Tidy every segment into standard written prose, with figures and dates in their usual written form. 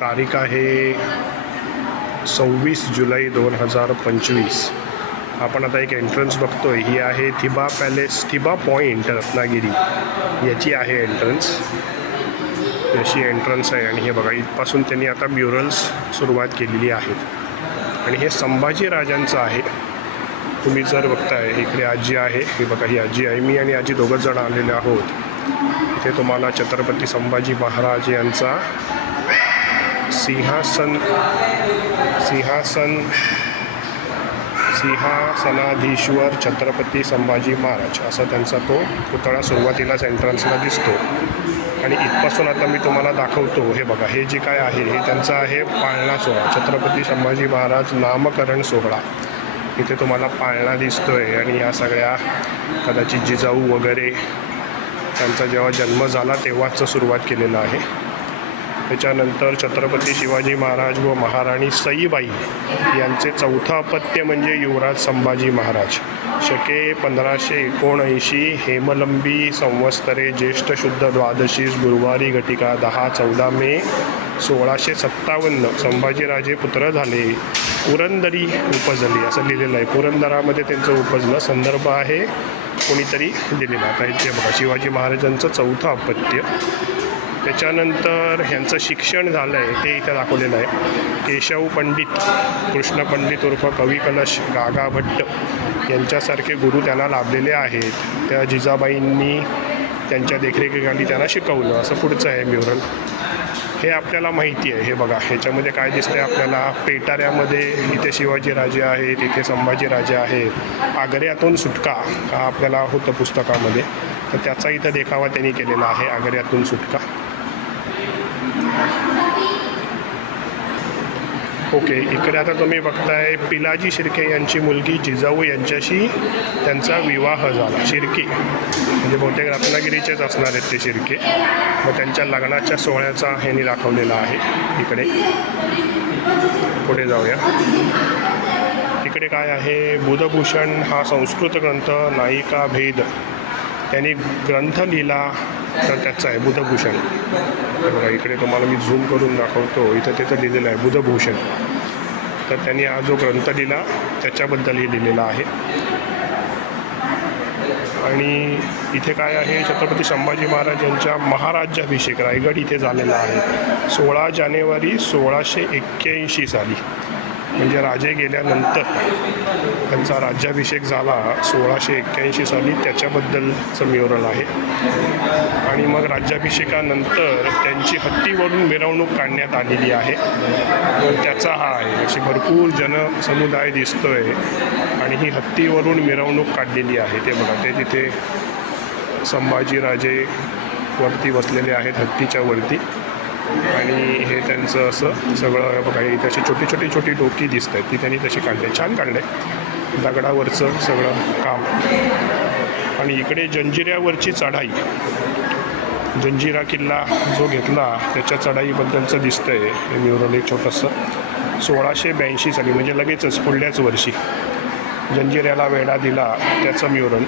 तारीख आहे 26 जुलै 2025. आपण आता एक एंट्रन्स बघतोय. ही आहे थिबा पॅलेस, थिबा पॉईंट रत्नागिरी याची आहे एंट्रन्स. अशी एंट्रन्स आहे आणि हे बघा इथपासून त्यांनी आता म्युरल्स सुरुवात केलेली आहेत. आणि हे संभाजी राजांचं आहे. तुम्ही जर बघताय इकडे आजी आहे, हे बघा ही आजी आहे. मी आणि आजी दोघंच जण आलेले आहोत. इथे तुम्हाला छत्रपती संभाजी महाराज यांचा सिंहासनाधीश्वर छत्रपती संभाजी महाराज असा त्यांचा तो पुतळा सुरुवातीलाच एंट्रन्सला दिसतो. आणि इथपासून आता मी तुम्हाला दाखवतो. हे बघा हे जे काय आहे हे त्यांचा आहे पाळणा सोहळा, छत्रपती संभाजी महाराज नामकरण सोहळा. इथे तुम्हाला पाळणा दिसतोय आणि या सगळ्या कदाचित जिजाऊ वगैरे त्यांचा जेव्हा जन्म झाला तेव्हाच सुरुवात केलेलं आहे. त्याच्यानंतर छत्रपती शिवाजी महाराज व महाराणी सईबाई यांचे चौथं अपत्य म्हणजे युवराज संभाजी महाराज. शके 1579 हेमलंबी संवत्सरे ज्येष्ठ शुद्ध द्वादशीस गुरुवारी घटिका 10-14 मे 1657 संभाजीराजे पुत्र झाले, पुरंदरी उपजली असं लिहिलेलं आहे. पुरंदरामध्ये त्यांचं उपजलं संदर्भ आहे कोणीतरी दिलेला. आता इथे बघा शिवाजी महाराजांचं चौथं अपत्य. त्याच्यानंतर ह्यांचं शिक्षण झालं आहे ते इथं दाखवलेलं आहे. केशव पंडित, कृष्ण पंडित उर्फ कवी कलश, गागा भट्ट यांच्यासारखे गुरु त्यांना लाभलेले आहेत. त्या जिजाबाईंनी त्यांच्या देखरेखीखाली त्यांना शिकवलं असं पुढचं आहे म्युरल. हे आपल्याला माहिती आहे. हे बघा ह्याच्यामध्ये काय दिसतंय आपल्याला, पेटाऱ्यामध्ये इथे शिवाजी राजे आहेत, इथे संभाजी राजे आहेत. आग्र्यातून सुटका हा आपल्याला होतं पुस्तकामध्ये, तर त्याचा इथं देखावा त्यांनी केलेला आहे आग्र्यातून सुटका. ओके, इकडे आता तुम्ही बघताय पिलाजी शिर्के यांची मुलगी जिजाऊ यांच्याशी त्यांचा विवाह झाला. शिर्के म्हणजे बहुतेक रत्नागिरीचेच असणार आहेत ते शिर्के. मग त्यांच्या लग्नाच्या सोहळ्याचा ह्यांनी दाखवलेला आहे. इकडे पुढे जाऊया. इकडे काय आहे, बुधभूषण हा संस्कृत ग्रंथ, नायिका भेद त्यांनी ग्रंथ लिहिला तर त्याचा आहे बुधभूषण. बघा इकडे तुम्हाला मी झूम करून दाखवतो. इथं तिथं लिहिलेलं आहे बुधभूषण. तर त्यांनी हा जो ग्रंथ लिहिला त्याच्याबद्दलही लिहिलेला आहे. आणि इथे काय आहे, छत्रपती संभाजी महाराज यांच्या महाराज्याभिषेक रायगड इथे झालेला आहे 16 जानेवारी 1681 साली. म्हणजे राजे गेल्यानंतर त्यांचा राज्याभिषेक झाला 1681 साली, त्याच्याबद्दलचं म्युरल आहे. आणि मग राज्याभिषेकानंतर त्यांची हत्तीवरून मिरवणूक काढण्यात आलेली आहे. त्याचा हा आहे. अशी भरपूर जनसमुदाय दिसतोय आणि ही हत्तीवरून मिरवणूक काढलेली आहे. ते बघा ते तिथे संभाजीराजे वरती बसलेले आहेत हत्तीच्या वरती. आणि हे त्यांचं असं सगळं बघा इथे अशी छोटी डोकी दिसत आहेत ती त्यांनी तशी काढली. छान काढलं आहे दगडावरचं सगळं काम. आणि इकडे जंजिऱ्यावरची चढाई, जंजिरा किल्ला जो घेतला त्याच्या चढाईबद्दलचं दिसतं आहे हे म्युरल एक छोटंसं. 1682 साली म्हणजे लगेचच पुढल्याच वर्षी जंजिऱ्याला वेढा दिला त्याचं म्युरल.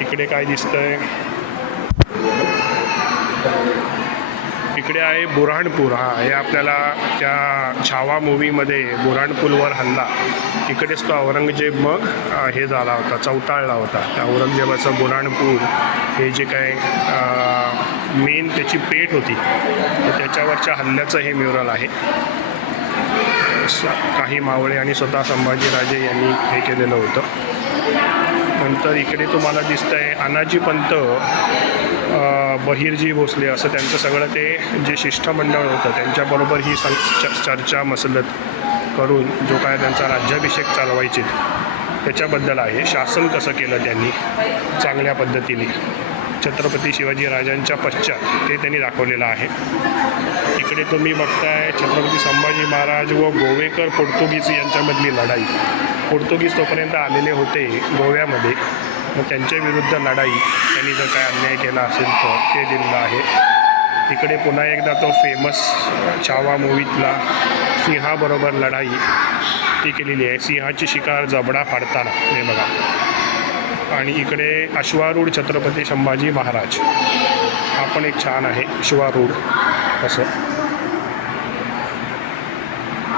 इकडे काय दिसतं आहे, इकडे आहे बुऱ्हाणपूर. हे आपल्याला त्या छावा मूवीमध्ये बुऱ्हाणपूरवर हल्ला, इकडेच तो औरंगजेब मग हे झाला होता, चौताळला होता. त्या औरंगजेबाचं बुऱ्हाणपूर हे जे काय मेन त्याची पेठ होती तर त्याच्यावरच्या हल्ल्याचं हे म्युरल आहे. काही मावळे आणि स्वतः संभाजीराजे यांनी हे केलेलं होतं. नंतर इकडे तुम्हाला दिसतं आहे अनाजी पंत, बहिरजी भोसले असं त्यांचं सगळं ते जे शिष्टमंडळ होतं त्यांच्याबरोबर ही चर्चा मसलत करून जो काय त्यांचा राज्याभिषेक चालवायचे त्याच्याबद्दल आहे. शासन कसं केलं त्यांनी चांगल्या पद्धतीने छत्रपती शिवाजी राजांच्या पश्चात ते त्यांनी दाखवलेलं आहे. इकडे तुम्ही बघताय छत्रपती संभाजी महाराज व गोवेकर पोर्तुगीज यांच्यामधली लढाई. पोर्तुगीज तोपर्यंत आलेले होते गोव्यामध्ये, मग त्यांच्या विरुद्ध लढाई त्यांनी जर काय अन्याय केला असेल तर ते दिलेलं आहे. इकडे पुन्हा एकदा तो फेमस छावा मूवीतला सिंहाबरोबर लढाई ती केलेली आहे. सिंहाची शिकार जबडा फाडताना हे बघा. आणि इकडे अश्वारूढ छत्रपती संभाजी महाराज हा पण एक छान आहे अश्वारूढ असं.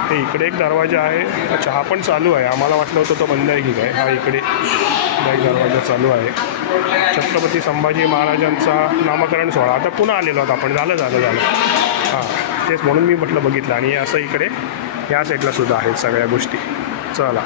हे इकडे एक दरवाजा आहे. अच्छा, हा पण चालू आहे. आम्हाला वाटलं होतं तो बंद आहे की काय. हा इकडे एक दरवाजा चालू आहे. छत्रपती संभाजी महाराजांचा नामकरण सोहळा. आता पुन्हा आलेलो आहोत आपण. झालं हां, तेच म्हणून मी म्हटलं बघितलं. आणि असं इकडे या साईडला सुद्धा आहेत सगळ्या गोष्टी. चला.